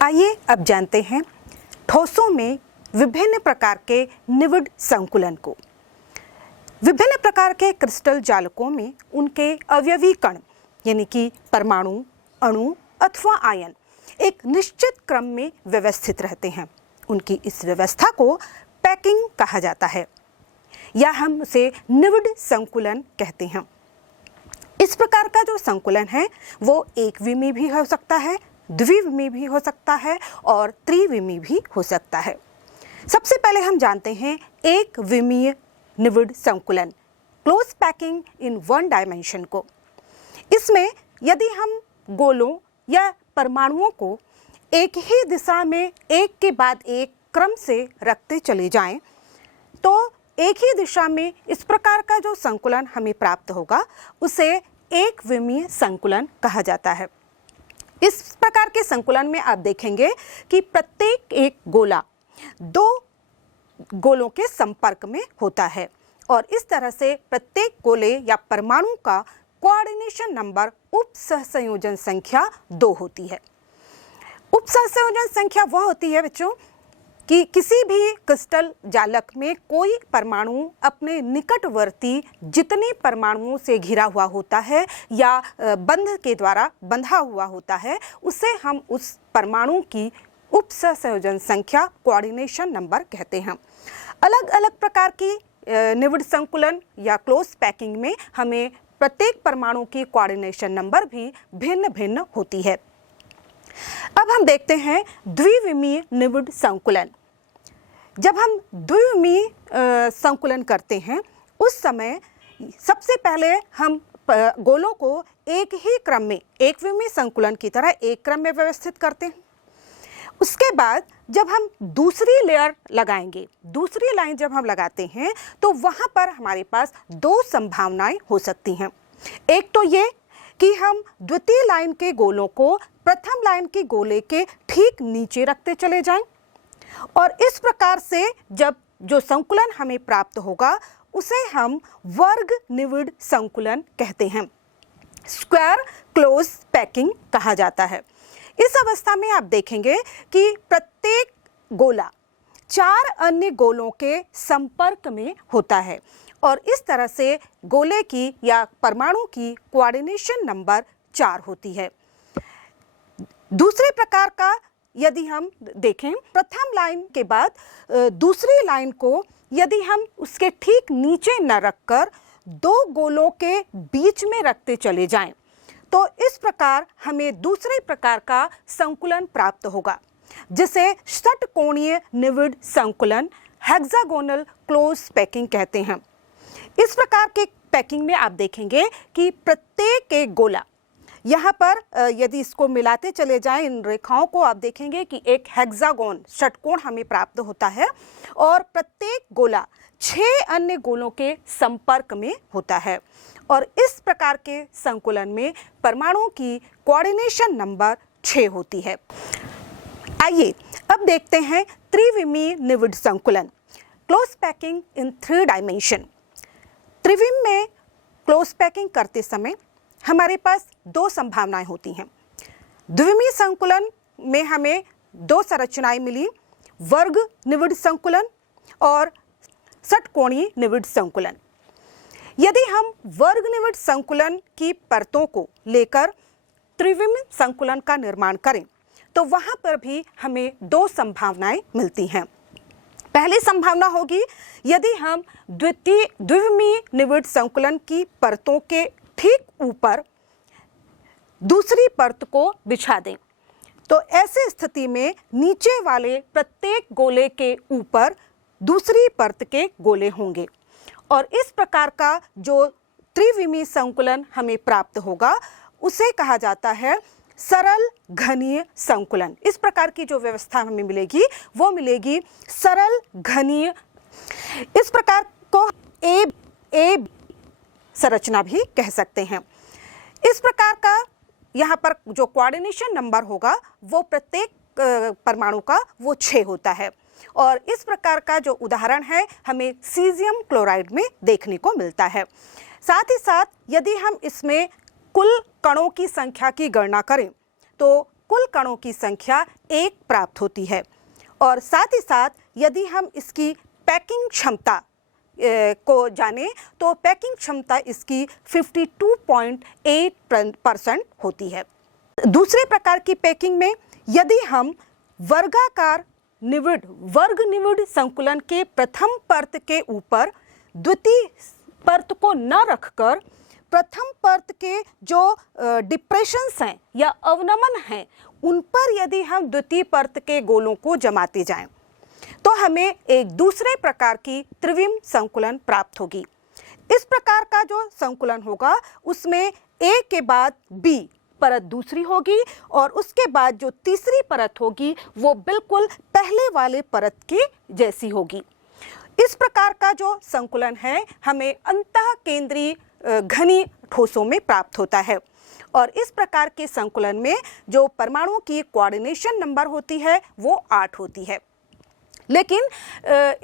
आइए अब जानते हैं ठोसों में विभिन्न प्रकार के निविड संकुलन को। विभिन्न प्रकार के क्रिस्टल जालकों में उनके अवयवी कण यानी कि परमाणु, अणु अथवा आयन एक निश्चित क्रम में व्यवस्थित रहते हैं। उनकी इस व्यवस्था को पैकिंग कहा जाता है या हम उसे निविड संकुलन कहते हैं। इस प्रकार का जो संकुलन है वो एकविमीय भी हो सकता है, द्विविमीय भी हो सकता है और त्रिविमीय भी हो सकता है। सबसे पहले हम जानते हैं एक विमीय निविड संकुलन, close packing in one dimension को। इसमें यदि हम गोलों या परमाणुओं को एक ही दिशा में एक के बाद एक क्रम से रखते चले जाएं, तो एक ही दिशा में इस प्रकार का जो संकुलन हमें प्राप्त होगा उसे एक विमीय संकुलन कहा जाता है। इस प्रकार के संकुलन में आप देखेंगे कि प्रत्येक एक गोला दो गोलों के संपर्क में होता है और इस तरह से प्रत्येक गोले या परमाणु का कोऑर्डिनेशन नंबर उप सहसंयोजन संख्या 2 होती है। उप सहसंयोजन संख्या वह होती है बच्चों कि किसी भी क्रिस्टल जालक में कोई परमाणु अपने निकटवर्ती जितने परमाणुओं से घिरा हुआ होता है या बंध के द्वारा बंधा हुआ होता है, उसे हम उस परमाणु की उप सहसंयोजन संख्या कोऑर्डिनेशन नंबर कहते हैं। अलग अलग प्रकार की निविड संकुलन या क्लोज पैकिंग में हमें प्रत्येक परमाणु की कोऑर्डिनेशन नंबर भी भिन्न भिन्न होती है। अब हम देखते हैं द्विविमीय निविड संकुलन। जब हम द्विविमीय संकुलन करते हैं उस समय सबसे पहले हम गोलों को एक ही क्रम में एक विमीय संकुलन की तरह एक क्रम में व्यवस्थित करते हैं। उसके बाद जब हम दूसरी लेयर लगाएंगे, दूसरी लाइन जब हम लगाते हैं तो वहाँ पर हमारे पास दो संभावनाएं हो सकती हैं। एक तो ये कि हम द्वितीय लाइन के गोलों को प्रथम लाइन के गोले के ठीक नीचे रखते चले जाएं और इस प्रकार से जब जो संकुलन हमें प्राप्त होगा उसे हम वर्ग निविड संकुलन कहते हैं। स्क्वायर क्लोज पैकिंग कहा जाता है। इस अवस्था में आप देखेंगे कि प्रत्येक गोला 4 अन्य गोलों के संपर्क में होता है और इस तरह से गोले की या परमाणु की कोऑर्डिनेशन नंबर 4 होती है। दूसरे प्रकार का यदि हम देखें, प्रथम लाइन के बाद दूसरी लाइन को यदि हम उसके ठीक नीचे न रखकर दो गोलों के बीच में रखते चले जाएं, तो इस प्रकार हमें दूसरे प्रकार का संकुलन प्राप्त होगा जिसे षटकोणीय निविड संकुलन हेक्सागोनल क्लोज पैकिंग कहते हैं। इस प्रकार के पैकिंग में आप देखेंगे कि प्रत्येक एक गोला, यहाँ पर यदि इसको मिलाते चले जाएं इन रेखाओं को, आप देखेंगे कि एक हेक्सागोन षटकोण हमें प्राप्त होता है और प्रत्येक गोला 6 अन्य गोलों के संपर्क में होता है और इस प्रकार के संकुलन में परमाणुओं की कोऑर्डिनेशन नंबर 6 होती है। आइए अब देखते हैं त्रिविमीय निविड संकुलन, क्लोज पैकिंग इन 3 डायमेंशन। त्रिविमीय में क्लोज पैकिंग करते समय हमारे पास 2 संभावनाएं होती हैं। द्विविमीय संकुलन में हमें 2 संरचनाएं मिली, वर्ग निविड संकुलन और षटकोणीय निविड संकुलन। यदि हम वर्ग निविड संकुलन की परतों को लेकर त्रिविमीय संकुलन का निर्माण करें तो वहां पर भी हमें 2 संभावनाएं मिलती हैं। पहली संभावना होगी यदि हम द्विविमीय निविड संकुलन की परतों के ठीक ऊपर दूसरी परत को बिछा दें, तो ऐसी स्थिति में नीचे वाले प्रत्येक गोले के ऊपर दूसरी परत के गोले होंगे और इस प्रकार का जो त्रिविमीय संकुलन हमें प्राप्त होगा उसे कहा जाता है सरल घनीय संकुलन। इस प्रकार की जो व्यवस्था हमें मिलेगी वो मिलेगी सरल घनीय। इस प्रकार को ए संरचना भी कह सकते हैं। इस प्रकार का यहाँ पर जो कोऑर्डिनेशन नंबर होगा वो प्रत्येक परमाणु का वो 6 होता है और इस प्रकार का जो उदाहरण है हमें सीजियम क्लोराइड में देखने को मिलता है। साथ ही साथ यदि हम इसमें कुल कणों की संख्या की गणना करें तो कुल कणों की संख्या 1 प्राप्त होती है। और साथ ही साथ यदि हम इसकी पैकिंग क्षमता को जाने तो पैकिंग क्षमता इसकी 52.8% होती है। दूसरे प्रकार की पैकिंग में यदि हम वर्गाकार निविड वर्ग निविड संकुलन के प्रथम परत के ऊपर द्वितीय परत को न रखकर प्रथम परत के जो डिप्रेशंस हैं या अवनमन हैं उन पर यदि हम द्वितीय परत के गोलों को जमाते जाएं तो हमें एक दूसरे प्रकार की त्रिविम संकुलन प्राप्त होगी। इस प्रकार का जो संकुलन होगा उसमें A के बाद B परत दूसरी होगी और उसके बाद जो तीसरी परत होगी वो बिल्कुल पहले वाले परत के जैसी होगी। इस प्रकार का जो संकुलन है हमें अंतःकेंद्रीय घनी ठोसों में प्राप्त होता है और इस प्रकार के संकुलन में जो परमाणुओं की कोऑर्डिनेशन नंबर होती है वो 8 होती है। लेकिन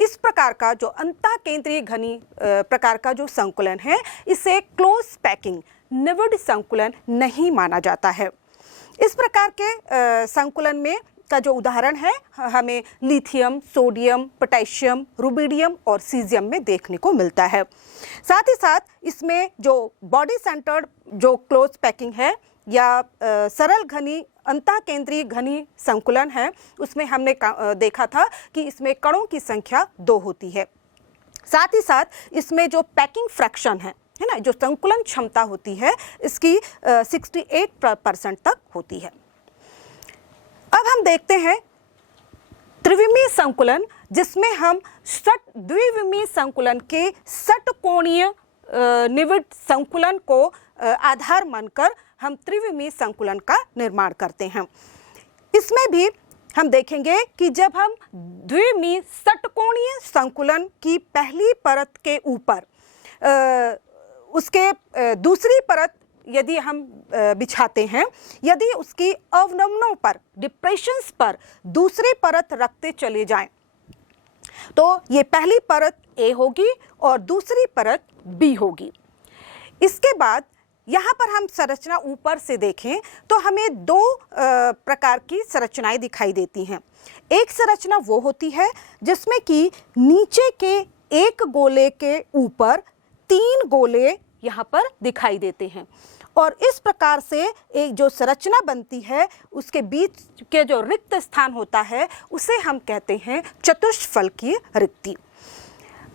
इस प्रकार का जो अंतःकेंद्रीय घनी प्रकार का जो संकुलन है इसे क्लोज पैकिंग निविड संकुलन नहीं माना जाता है। इस प्रकार के संकुलन में का जो उदाहरण है हमें लिथियम, सोडियम, पोटेशियम, रुबिडियम और सीजियम में देखने को मिलता है। साथ ही साथ इसमें जो बॉडी सेंटर्ड जो क्लोज पैकिंग है या सरल घनी अंतःकेंद्रीय घनी संकुलन है उसमें हमने देखा था कि इसमें कणों की संख्या 2 होती है। साथ ही साथ इसमें जो पैकिंग फ्रैक्शन है ना, जो संकुलन क्षमता होती है इसकी 68% तक होती है। अब हम देखते हैं त्रिविमीय संकुलन जिसमें हम द्विविमीय संकुलन के षटकोणीय निविड संकुलन को आधार मानकर हम त्रिविमीय संकुलन का निर्माण करते हैं। इसमें भी हम देखेंगे कि जब हम द्विविमीय षटकोणीय संकुलन की पहली परत के ऊपर उसके दूसरी परत यदि हम बिछाते हैं, यदि उसकी अवनमनों पर डिप्रेशंस पर दूसरी परत रखते चले जाएं तो ये पहली परत A होगी और दूसरी परत B होगी। इसके बाद यहाँ पर हम संरचना ऊपर से देखें तो हमें 2 प्रकार की संरचनाएं दिखाई देती हैं। एक संरचना वो होती है जिसमें कि नीचे के एक गोले के ऊपर 3 गोले यहाँ पर दिखाई देते हैं और इस प्रकार से एक जो संरचना बनती है उसके बीच के जो रिक्त स्थान होता है उसे हम कहते हैं चतुष्फलकीय रिक्ति।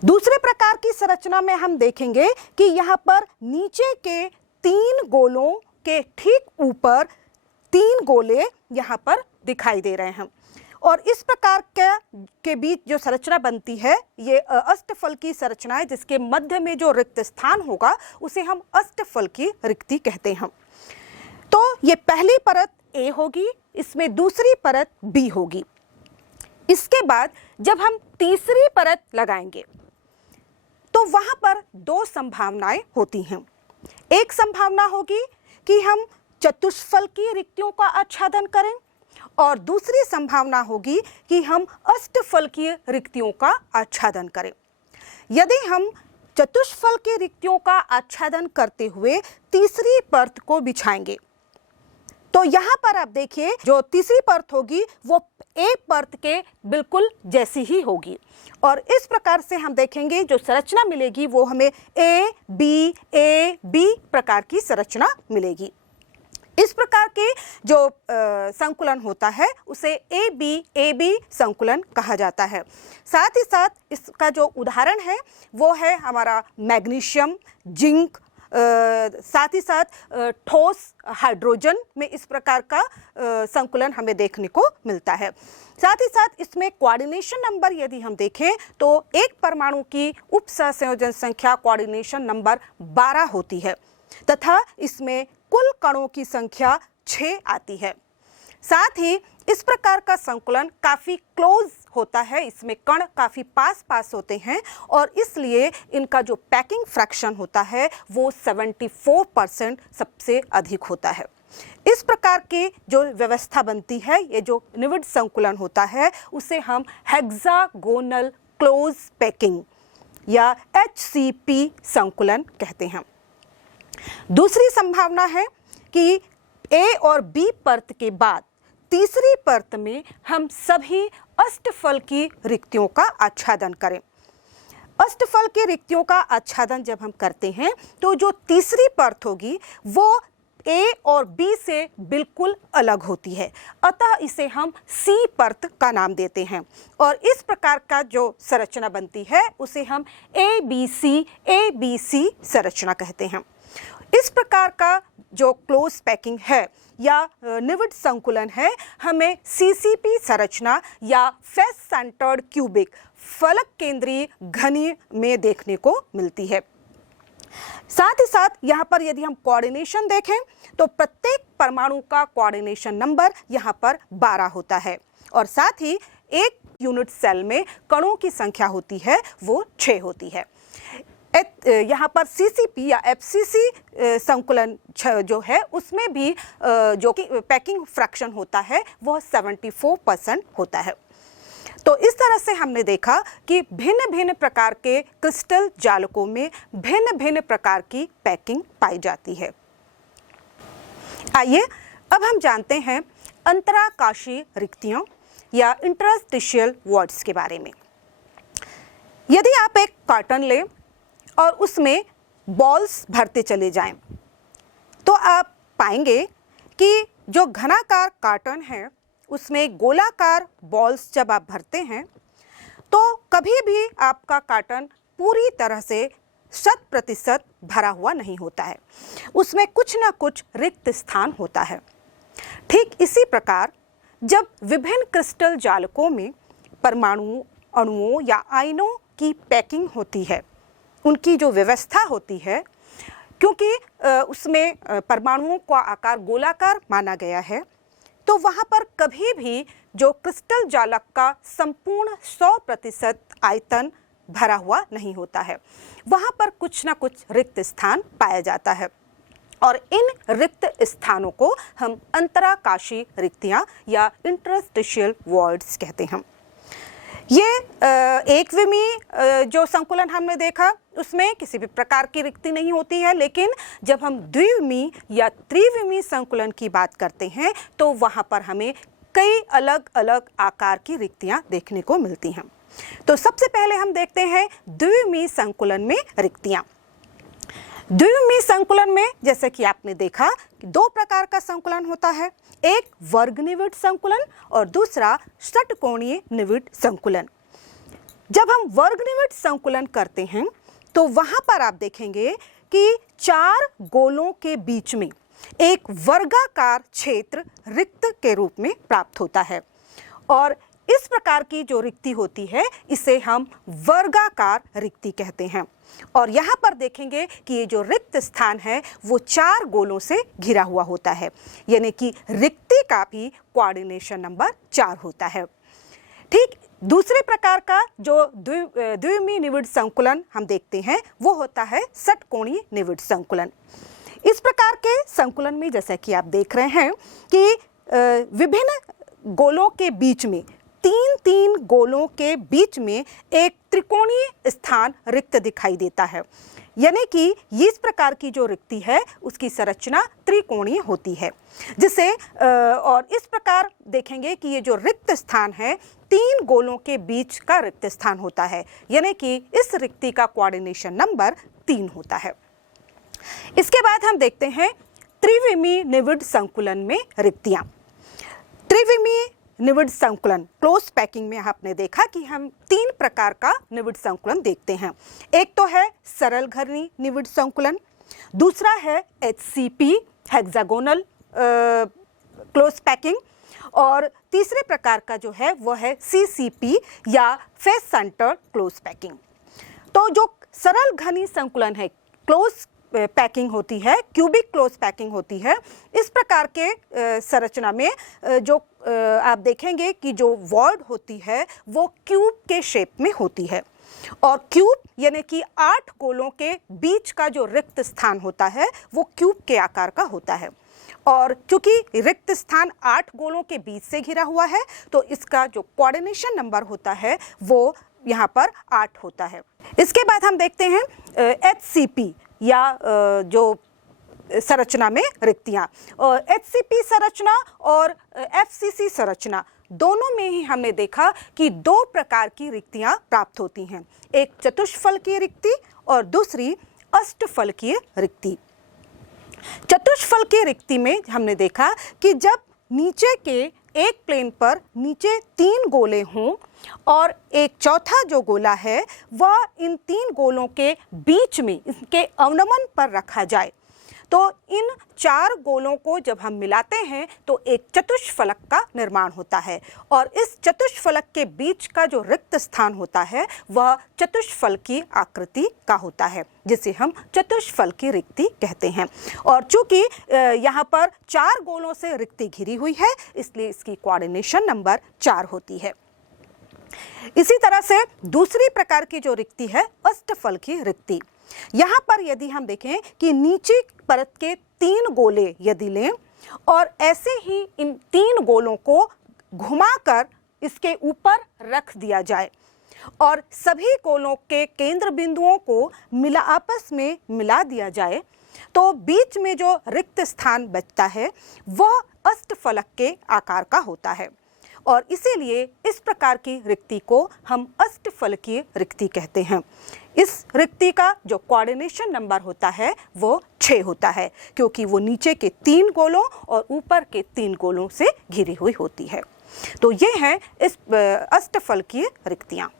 दूसरे प्रकार की संरचना में हम देखेंगे कि यहाँ पर नीचे के 3 गोलों के ठीक ऊपर 3 गोले यहाँ पर दिखाई दे रहे हैं और इस प्रकार के बीच जो संरचना बनती है ये अष्टफलकीय संरचना है जिसके मध्य में जो रिक्त स्थान होगा उसे हम अष्टफलकीय रिक्ति कहते हैं। तो ये पहली परत A होगी, इसमें दूसरी परत B होगी। इसके बाद जब हम तीसरी परत लगाएंगे तो वहां पर 2 संभावनाएं होती हैं। एक संभावना होगी कि हम चतुष्फलकीय रिक्तियों का आच्छादन करें और दूसरी संभावना होगी कि हम अष्टफलकीय रिक्तियों का आच्छादन करें। यदि हम चतुष्फलकीय रिक्तियों का आच्छादन करते हुए तीसरी परत को बिछाएंगे तो यहाँ पर आप देखिए जो तीसरी परत होगी वो A परत के बिल्कुल जैसी ही होगी और इस प्रकार से हम देखेंगे जो संरचना मिलेगी वो हमें A B प्रकार की संरचना मिलेगी। इस प्रकार के जो संकुलन होता है उसे AB संकुलन कहा जाता है। साथ ही साथ इसका जो उदाहरण है वो है हमारा मैग्नीशियम, जिंक, साथ ही साथ ठोस हाइड्रोजन में इस प्रकार का संकुलन हमें देखने को मिलता है। साथ ही साथ इसमें कोऑर्डिनेशन नंबर यदि हम देखें तो एक परमाणु की उप सहसंयोजन संख्या कोऑर्डिनेशन नंबर 12 होती है तथा इसमें कुल कणों की संख्या 6 आती है। साथ ही इस प्रकार का संकुलन काफ़ी क्लोज होता है, इसमें कण काफ़ी पास होते हैं और इसलिए इनका जो पैकिंग फ्रैक्शन होता है वो 74% सबसे अधिक होता है। इस प्रकार की जो व्यवस्था बनती है, ये जो निविड संकुलन होता है उसे हम हेक्सागोनल क्लोज पैकिंग या HCP संकुलन कहते हैं। दूसरी संभावना है कि A और B परत के बाद तीसरी परत में हम सभी अष्टफल की रिक्तियों का आच्छादन करें। अष्टफल की रिक्तियों का आच्छादन जब हम करते हैं तो जो तीसरी परत होगी वो ए और बी से बिल्कुल अलग होती है, अतः इसे हम सी परत का नाम देते हैं और इस प्रकार का जो संरचना बनती है उसे हम ए बी सी संरचना कहते हैं। इस प्रकार का जो क्लोज पैकिंग है या निविड संकुलन है हमें सीसीपी संरचना या फेस सेंटर्ड क्यूबिक फलक केंद्रीय घनी में देखने को मिलती है। साथ ही साथ यहाँ पर यदि हम कोऑर्डिनेशन देखें तो प्रत्येक परमाणु का कोऑर्डिनेशन नंबर यहाँ पर 12 होता है और साथ ही एक यूनिट सेल में कणों की संख्या होती है वो 6 होती है। यहाँ पर सीसीपी या एफसीसी संकुलन जो है उसमें भी जो कि पैकिंग फ्रैक्शन होता है वह 74% होता है। तो इस तरह से हमने देखा कि भिन्न भिन्न प्रकार के क्रिस्टल जालकों में भिन्न भिन्न प्रकार की पैकिंग पाई जाती है। आइए अब हम जानते हैं अंतराकाशीय रिक्तियों या इंटरस्टिशियल वॉइड्स के बारे में। यदि आप एक कार्टन लें और उसमें बॉल्स भरते चले जाएं, तो आप पाएंगे कि जो घनाकार कार्टन है उसमें गोलाकार बॉल्स जब आप भरते हैं तो कभी भी आपका कार्टन पूरी तरह से 100% भरा हुआ नहीं होता है, उसमें कुछ ना कुछ रिक्त स्थान होता है। ठीक इसी प्रकार जब विभिन्न क्रिस्टल जालकों में परमाणु अणुओं या आयनों की पैकिंग होती है, उनकी जो व्यवस्था होती है, क्योंकि उसमें परमाणुओं का आकार गोलाकार माना गया है, तो वहाँ पर कभी भी जो क्रिस्टल जालक का संपूर्ण 100% आयतन भरा हुआ नहीं होता है, वहाँ पर कुछ ना कुछ रिक्त स्थान पाया जाता है और इन रिक्त स्थानों को हम अंतराकाशीय रिक्तियाँ या इंटरस्टिशियल वॉइड्स कहते हैं। ये एक विमीय जो संकुलन हमने देखा उसमें किसी भी प्रकार की रिक्ति नहीं होती है, लेकिन जब हम द्विविमीय या त्रिविमीय संकुलन की बात करते हैं तो वहाँ पर हमें कई अलग अलग आकार की रिक्तियाँ देखने को मिलती हैं। तो सबसे पहले हम देखते हैं द्विविमीय संकुलन में रिक्तियाँ। द्विविमीय संकुलन में जैसे कि आपने देखा कि दो प्रकार का संकुलन होता है, एक वर्ग निविड संकुलन और दूसरा षटकोणीय निविड संकुलन। जब हम वर्ग निविड संकुलन करते हैं तो वहां पर आप देखेंगे कि 4 गोलों के बीच में एक वर्गाकार क्षेत्र रिक्त के रूप में प्राप्त होता है और इस प्रकार की जो रिक्ति होती है इसे हम वर्गाकार रिक्ति कहते हैं। और यहाँ पर देखेंगे कि ये जो रिक्त स्थान है वो 4 गोलों से घिरा हुआ होता है, यानी कि रिक्ति का भी कोऑर्डिनेशन नंबर 4 होता है। ठीक दूसरे प्रकार का जो द्विविमीय निविड संकुलन हम देखते हैं वो होता है षटकोणीय निविड संकुलन। इस प्रकार के संकुलन में जैसा कि आप देख रहे हैं कि विभिन्न गोलों के बीच में 3 गोलों के बीच में एक त्रिकोणीय स्थान रिक्त दिखाई देता है, यानी कि इस प्रकार की जो रिक्ति है उसकी संरचना त्रिकोणीय होती है, जिसे और इस प्रकार देखेंगे कि ये जो रिक्त स्थान है 3 गोलों के बीच का रिक्त स्थान होता है, यानी कि इस रिक्ति का कोऑर्डिनेशन नंबर 3 होता है। इसके बाद हम देखते हैं त्रिविमीय निविड संकुलन में रिक्तियाँ। त्रिविमीय निविड संकुलन क्लोज पैकिंग में आपने देखा कि हम 3 प्रकार का निविड संकुलन देखते हैं। एक तो है सरल घनी निविड संकुलन, दूसरा है HCP हेक्सागोनल क्लोज पैकिंग और तीसरे प्रकार का जो है वो है CCP या फेस सेंटर्ड क्लोज पैकिंग। तो जो सरल घनी संकुलन है क्लोज पैकिंग होती है, क्यूबिक क्लोज पैकिंग होती है, इस प्रकार के संरचना में जो आप देखेंगे कि जो वॉइड होती है वो क्यूब के शेप में होती है और क्यूब यानी कि 8 गोलों के बीच का जो रिक्त स्थान होता है वो क्यूब के आकार का होता है और क्योंकि रिक्त स्थान 8 गोलों के बीच से घिरा हुआ है तो इसका जो कोऑर्डिनेशन नंबर होता है वो यहाँ पर 8 होता है। इसके बाद हम देखते हैं HCP या जो संरचना में रिक्तियाँ। HCP संरचना और FCC संरचना दोनों में ही हमने देखा कि दो प्रकार की रिक्तियाँ प्राप्त होती हैं, एक चतुष्फलकीय रिक्ति और दूसरी अष्टफलकीय रिक्ति। चतुष्फलकीय रिक्ति में हमने देखा कि जब नीचे के एक प्लेन पर नीचे 3 गोले हों और एक चौथा जो गोला है वह इन 3 गोलों के बीच में इसके अवनमन पर रखा जाए, तो इन 4 गोलों को जब हम मिलाते हैं तो एक चतुष्फलक का निर्माण होता है और इस चतुष्फलक के बीच का जो रिक्त स्थान होता है वह चतुष्फलकीय आकृति का होता है, जिसे हम चतुष्फलकीय रिक्ति कहते हैं। और चूंकि यहाँ पर 4 गोलों से रिक्ति घिरी हुई है इसलिए इसकी कोऑर्डिनेशन नंबर 4 होती है। इसी तरह से दूसरी प्रकार की जो रिक्ति है अष्टफलकीय रिक्ति। यहाँ पर यदि हम देखें कि नीचे परत के 3 गोले यदि लें और ऐसे ही इन 3 गोलों को घुमाकर इसके ऊपर रख दिया जाए और सभी गोलों के केंद्र बिंदुओं को आपस में मिला दिया जाए, तो बीच में जो रिक्त स्थान बचता है वह अष्टफलक के आकार का होता है और इसीलिए इस प्रकार की रिक्ति को हम अष्टफलकीय रिक्ति कहते हैं। इस रिक्ति का जो कोऑर्डिनेशन नंबर होता है वो 6 होता है, क्योंकि वो नीचे के 3 गोलों और ऊपर के 3 गोलों से घिरी हुई होती है। तो ये हैं इस अष्टफलकीय रिक्तियाँ।